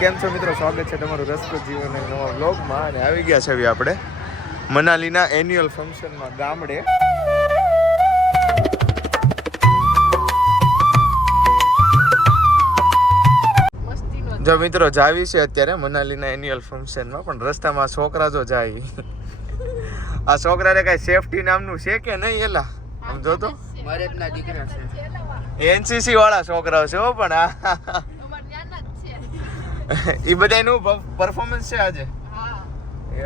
કેમ છો મિત્રો, સ્વાગત છે તમારું રસપ્રદ જીવન નવા વ્લોગમાં. અને આવી ગયા છે આપણે મનાલીના એન્યુઅલ ફંક્શનમાં ગામડે. જો મિત્રો જાવી છે અત્યારે મનાલીના એન્યુઅલ ફંક્શનમાં, પણ રસ્તામાં છોકરા જો જાય. આ છોકરાને કઈ સેફટી નામનું છે કે નહીં? એલા આમ જો તો મરેદના દીકરા છે, એનસીસી વાળા છોકરાઓ છે હો. પણ એ બધાનું પરફોર્મન્સ છે આજે.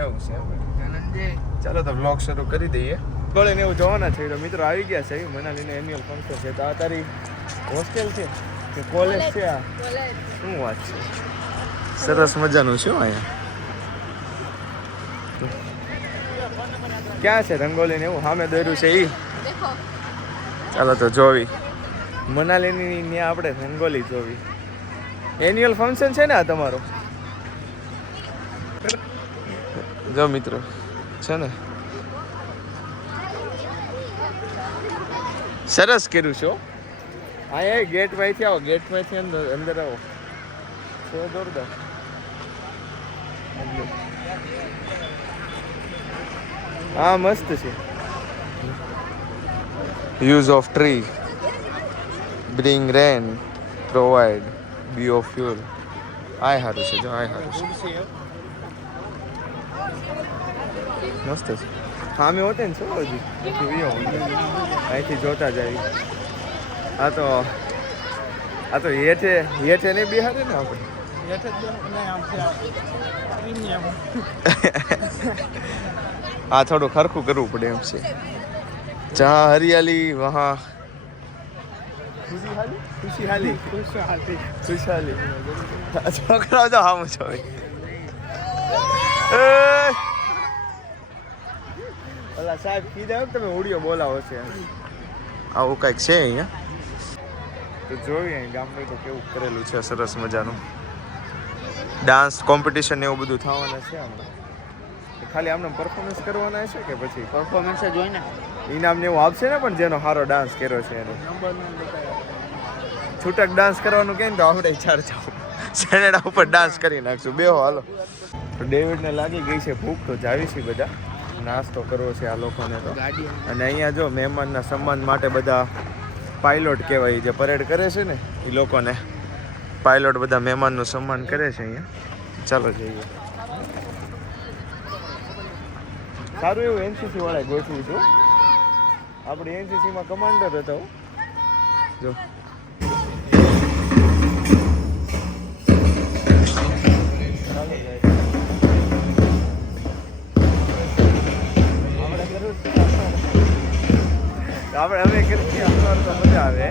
એવું છે. ચાલો તો વ્લોગ શરૂ કરી દઈએ. બોલે ને એવું જોવાના છે. તો મિત્રો આવી ગયા છે મનાલીના એન્યુઅલ ફંક્શન છે. તો આ તારી હોસ્ટેલ છે કે કોલેજ છે? આ શું વાત છે, સરસ મજાનું છે અહીંયા. ક્યાં છે રંગોલી ને એવું સામે દોર્યું છે ઈ? ચાલો તો જોવી મનાલીની ત્યાં આપણે રંગોલી જોવી. એન્યુઅલ ફંક્શન છે ને આ તમારો? જો મિત્રો છે ને, સરસ કર્યું છે. અહીંયા ગેટ માંથી આવો, ગેટ માંથી અંદર આવો. જોરદાર. હા મસ્ત છે. Use of tree, bring rain, provide biofuel. આ સારું છે. જો આ સારું છે, મસ્ત છે. સામે હોતે ને શું હજી અહીંથી જોતા જાય. આ તો હેઠે નહીં બિહારે ને આપણે. આ થોડું ખરખું કરવું પડે એમ છે. જहाँ हरियाली वहाँ खुशहाली. છોકરાઓ તો હામું છો. ઓલા સાહેબ કીધા તમે ઓડિયો બોલાવો છે. આવું કંઈક છે અહીંયા. તો જોઈએ અહીં ગામડે તો કેવું કરેલું છે, સરસ મજાનું. ડાન્સ કોમ્પિટિશન એવું બધું થવાના છે હમણાં. ખાલી આમને પરફોર્મન્સ કરવાના છે કે પછી પરફોર્મન્સ જ હોય ને? ઇનામ ને એવું આપશે ને, પણ જેનો સારો ડાન્સ કર્યો છે એને. છૂટક ડાન્સ કરવાનું કહે ને તો આપણે ચાર જાવ સેનેડા ઉપર ડાન્સ કરી નાખશું. બેહો હાલો. તો ડેવિડને લાગી ગઈ છે ભૂખ, તો જાવી છે બધા. નાસ્તો કરવો છે આ લોકોને તો. અને અહીંયા જો મહેમાનના સન્માન માટે બધા પાયલોટ કહેવાય, જે પરેડ કરે છે ને એ લોકોને પાયલોટ બધા મહેમાનનું સન્માન કરે છે અહીંયા. ચાલો જઈએ. સારું એવું એનસીસી વાળા ગોઠવું છું. આપણી એનસીસીમાં કમાન્ડર હતો જો. આપણે અમે કરીએ તો મજા આવે.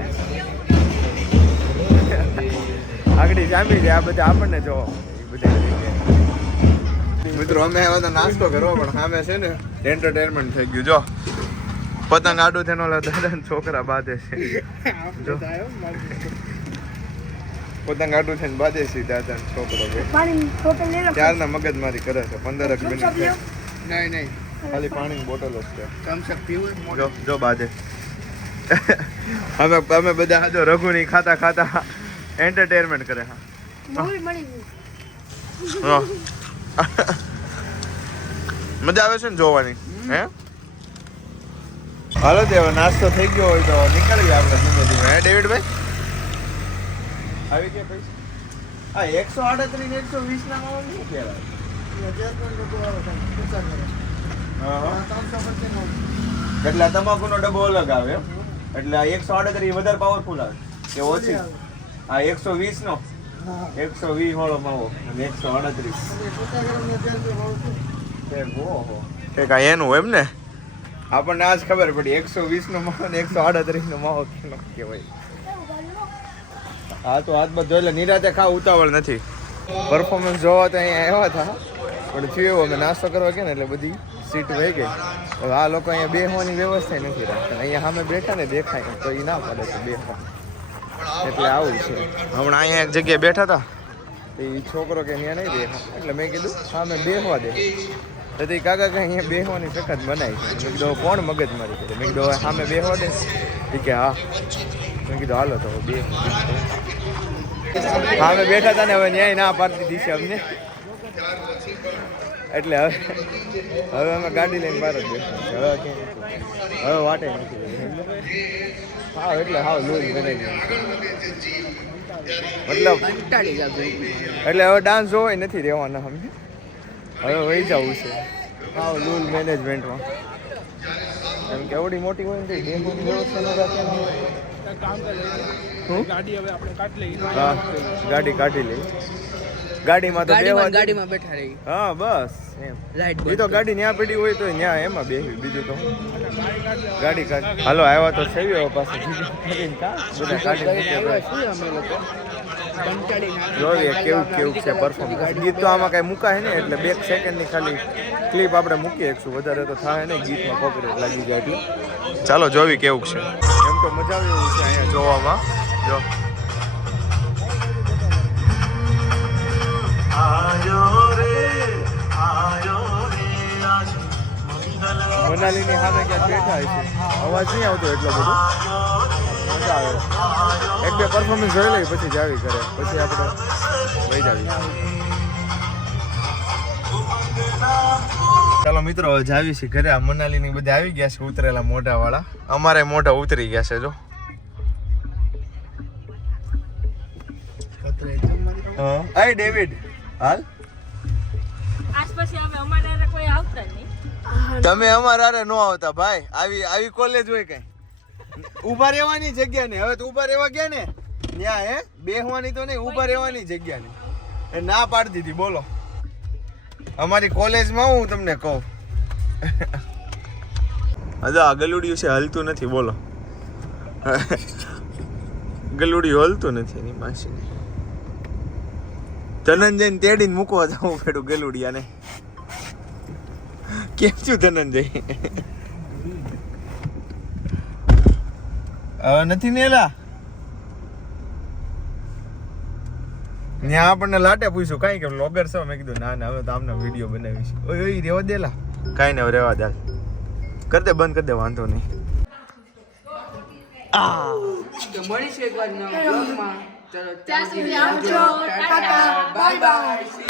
આગળ જામી જાય આ બધા આપણને જો મિત્રો. અમે હવે તો નાસ્તો કરવો, પણ સામે છે ને એન્ટરટેનમેન્ટ થઈ ગયું. જો પતંગ આડું થઈને ઓલા દાદા છોકરા બાંધે છે. જો પતંગ આડું થઈને બાંધે છે દાદા છોકરો. ચારના મગજમારી કરે છે. 15 મિનિટ નહીં ખાલી પાણીની બોટલ જ છે. જો બાંધે. અમે બધા જો રઘુની ખાતા એન્ટરટેનમેન્ટ કરે. હા મજા આવે છે ને જોવાની. હે હાલો તે હવે નાસ્તો થઈ ગયો હોય તો નીકળીએ આપણે ધીમે ધીમે. હે ડેવિડભાઈ આવી ગયા પૈસા? હા 138 ને 120 ના માં શું કહેવાય? એટલે તમાકુનો ડબ્બો અલગ આવે એટલે આ 138 વધારે પાવરફુલ આવે કે ઓછી? આ 120 નો 120 વાળો માવો અને 138 કાંઈ એનું એમ ને. આપણને આજ ખબર પડી 120 નો માવો ને 138 નો માવો કેનો કહેવાય. હા તો હાથ બધો એટલે નિરાતે ખાવ, ઉતાવળ નથી. પરફોર્મન્સ જોવા તો અહીંયા આવ્યા હતા, પણ થયું અમે નાસ્તો કરવા ગયા ને એટલે બધી સીટ વહી ગઈ. હવે આ લોકો અહીંયા બેસવાની વ્યવસ્થા નથી રાખતા. અહીંયા સામે બેઠા ને દેખાય તો એ ના પડે છે બેસવા. એટલે આવું છે. હમણાં અહીંયા એક જગ્યાએ બેઠા હતા તો એ છોકરો કે અહીંયા નહીં બેસા, એટલે મેં કીધું સામે બેસવા દે. તો એ કાકા કે અહીંયા બેસવાની સખત બનાવી છે. મેં કીધું કોણ મગજ મારી કરે? મેં કીધું સામે બેસવા દે. એ કે હા. મેં કીધું હાલો તો બે. હા અમે બેઠા હતા ને હવે ન્યાય ના પાડતી દીધી છે અમને એટલે હવે અમે ગાડી લઈને બહાર જ બેઠા છીએ. હવે ક્યાંય હવે વાટે નથી હા એટલે હાવ લૂજ મેનેજમેન્ટ મતલબ કંટાળી જાવ એટલે હવે ડાન્સ જોવાય નથી રહેવાના અમે હવે વહી જવું છે હાવ લૂલ મેનેજમેન્ટમાં એમ કે એવડી મોટી હોય ને ડેમોની વ્યવસ્થા ન રાખે હા ગાડી કાઢી લઈ ગાડીમાં તો ગાડીમાં બેઠા રહી હા બસ એમ એ તો ગાડી ન્યા પડી હોય તો ન્યા એમાં બેસી બીજું તો ગાડી કાઢ હાલો આવ્યા તો છે હવે પાછું બધા કાઢી જોઈએ કેવું છે પરફોર્મન્સ ગીત તો આમાં કઈ મુકાય ને એટલે 2 સેકન્ડની ખાલી ક્લિપ આપણે મૂકી શકશું વધારે તો થાય ને ગીતમાં કોપીરાઈટ લાગી જાય એટલે ચાલો જોવી કેવું છે એમ તો મજા આવે એવું છે અહીંયા જોવામાં જો મનાલીની સામે ક્યાંક બેઠા છે અવાજ નહીં આવતો એટલો બધો મજા આવે 1-2 પરફોર્મન્સ જોઈ લઈએ પછી જ આવી કરે પછી આપણે વહી જાવી ચાલો મિત્રો હવે જાવી છે ઘરે આ મનાલીની બધા આવી ગયા છે ઉતરેલા મોઢા વાળા અમારે મોઢા ઉતરી ગયા છે જો હા એ ડેવિડ હાલ તમે અમારા હારે ન આવતા ભાઈ આવી કોલેજ હોય કઈ ઊભા રહેવાની જગ્યા ને હવે તો ઊભા રહેવા ગયા ને ન્યા હે બેહવાની તો નહીં ઊભા રહેવાની જગ્યા ને એ ના પાડી દીધી બોલો અમારી કોલેજમાં હું તમને કહું હજુ આ ગલુડિયું છે હલતું નથી બોલો ગલુડિયું હલતું નથી એની માસીને ધનંજયને તેડીને મૂકવા જવું પડ્યું ગલુડિયાને કેમ છું ધનંજય હવે નથી ને એલા ત્યાં આપણને લાટે પૂછ્યું કાંઈ કે બ્લોગર છો મેં કીધું ના હવે તો આમને વિડીયો બનાવીશ ઓય રેવા દેલા કાંઈ ને રેવા દે કર દે બંધ કરી દે વાંધો નહીં તો મળીશું એક વાર નવા બ્લોગમાં ચલો ત્યાં સુધી આવજો ટાટા બાય બાય